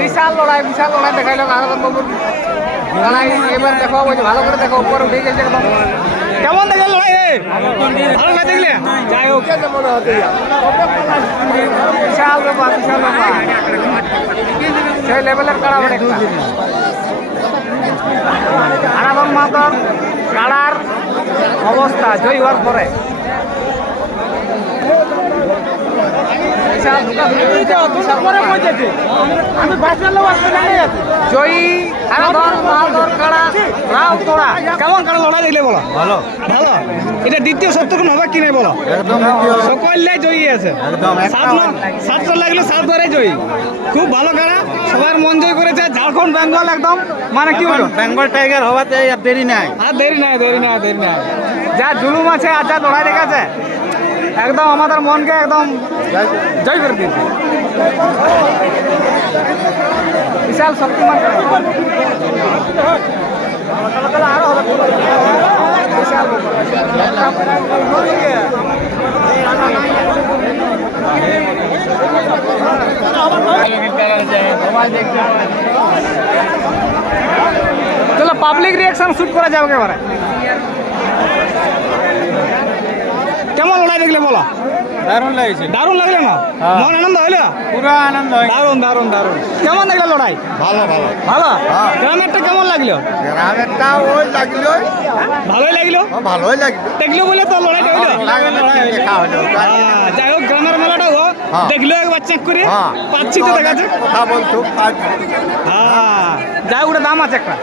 বিশাল লড়াই বিশাল লড়াই দেখাইলো লড়াই এবার দেখো ভালো করে দেখো উঠে গেছে কেমন লড়াই ভালো না দেখলে? যাই হোক। বিশাল ব্যাপার, বিশাল সেই লেভেলের কাড়া মানে মাতর কাড়ার অবস্থা, জয়ী হওয়ার পরে। জয়ী আরাধন মাতর কাড়া রাও তোড়া। কেমন কারণ লড়াই দেখলে বলো? ভালো। ভালো? এটা দ্বিতীয় সপ্তাহ হবে কি নেই বলো? একদম সকলে জয়ী আছে। একদম সাতশো লাগলে সাত ধরে জয়ী। খুব ভালো কারা সবার মন জয় করেছে। ঝাড়খণ্ড বেঙ্গল একদম। মানে কি বলো? বেঙ্গল টাইগার হওয়াতে আর দেরি নাই। আর দেরি নাই দেরি নাই দেরি নাই। যা জুলুম আছে আর যা লড়াই দেখাচ্ছে। একদম আমাদের মনকে একদম জয় করে দিয়েছে। বিশাল শক্তিমান। আরও হবে বিশাল চলো পাবলিক রিয়াকশন শুট করা যাবে একেবারে। কেমন লড়াই দেখলে বলো? দারুণ লাগছে। দারুণ লাগলে না? মন আনন্দ হইল? পুরো আনন্দ দারুণ দারুণ দারুণ। কেমন দেখলে লড়াই? ভালো ভালো। ভালো? হ্যাঁ। গ্রামেরটা কেমন লাগল? গ্রামেরটা ওই লাগল। ভালোই লাগল? ভালোই লাগল। দেখল বলে তো লড়াইটা হইল? দেখা হ্যাঁ, যাই হোক গ্রামের মেলাটা ও হ্যাঁ। দেখল একবার চেক করে। হ্যাঁ। পাচ্ছি তো দেখাচ্ছে। কথা বলতো হ্যাঁ। যাই ওটা দাম আছে একটা।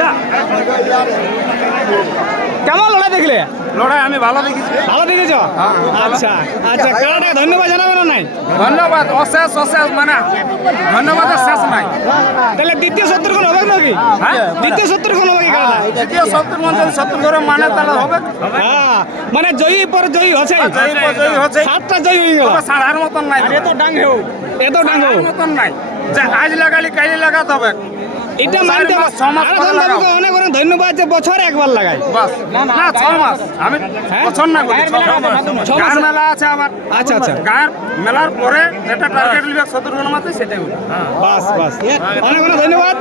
যা। কেমন লড়াই দেখলে? লড়াই আমি ভালো দেখেছি। ভালো দেখেছ? আচ্ছা আচ্ছা কারাটাকে ধন্যবাদ জানাবে না নাই? ধন্যবাদ অশেষ অশেষ মানে ধন্যবাদ শেষ নাই। তাহলে দ্বিতীয় সত্তর কোন হবে নাকি? হ্যাঁ? দ্বিতীয় সত্তর কোন হবে কি দ্বিতীয় সত্তর মন যদি সত্তর করে মানে তাহলে হবে। হ্যাঁ মানে জয়ী পর জয়ী হচ্ছে। জয়ী পর জয়ী হচ্ছে। সাতটা জয়ী হয়ে গেল। সাড়ার মতন নাই। এত ডাং হেউ। এত ডাঙ্গো সাড়ার মতন নাই। যে আজ লাগালি কালি লাগাতে হবে। এটা মানতে। অনেক অনেক ধন্যবাদ যে বছরে একবার লাগাই। না ছ মাস। আমি হ্যাঁ? পছন্দ না করি ছ মাস। মাস। গান মেলা আছে আবার আচ্ছা আচ্ছা। গায়ের মেলার পরে যেটা টার্গেট লিবে সেটাই হবে বাস বাস। অনেক অনেক ধন্যবাদ।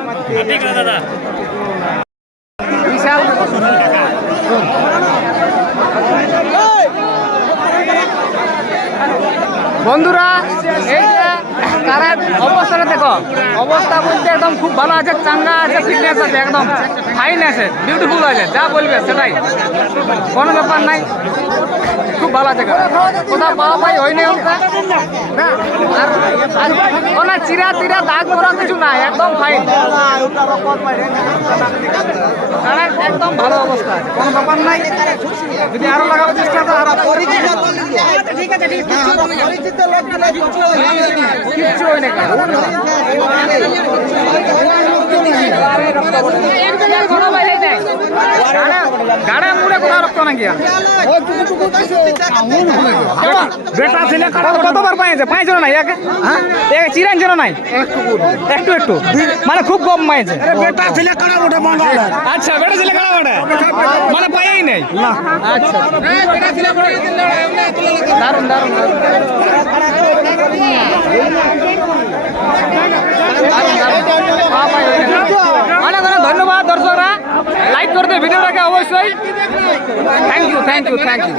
বিশাল। বন্ধুরা এই যে কারার অবস্থাটা দেখো। অবস্থা বলতে একদম খুব ভালো আছে, চাঙ্গা আছে ফিটনেস আছে, একদম ফাইন আছে বিউটিফুল আছে, যা বলবে সেটাই। কোনো ব্যাপার নাই। খুব ভালো আছে কোথাও পাওয়া পাই আর আর চিরা তিরা দাগ করা কিছু নাই, একদম ফাইন একদম ভালো অবস্থা আছে। কোনো ব্যাপার নাই। যদি আরও লাগাবো চেষ্টা তো আরও কিচ্ছু হয় না গাড়া মুড়ে কোথাও রক্ত নাকি আর? বেটা ছেলে কত- কতবার পাইছে পাইছে না এক এক চিরান ছিল নাই একটু একটু মানে খুব কম পাইছে বেটা ছেলে আচ্ছা বেটা ছেলে মানে পাইই নাই আচ্ছা ধন্যবাদ দর্শকরা লাইক করতে ভিডিওটাকে অবশ্যই thank you thank you thank you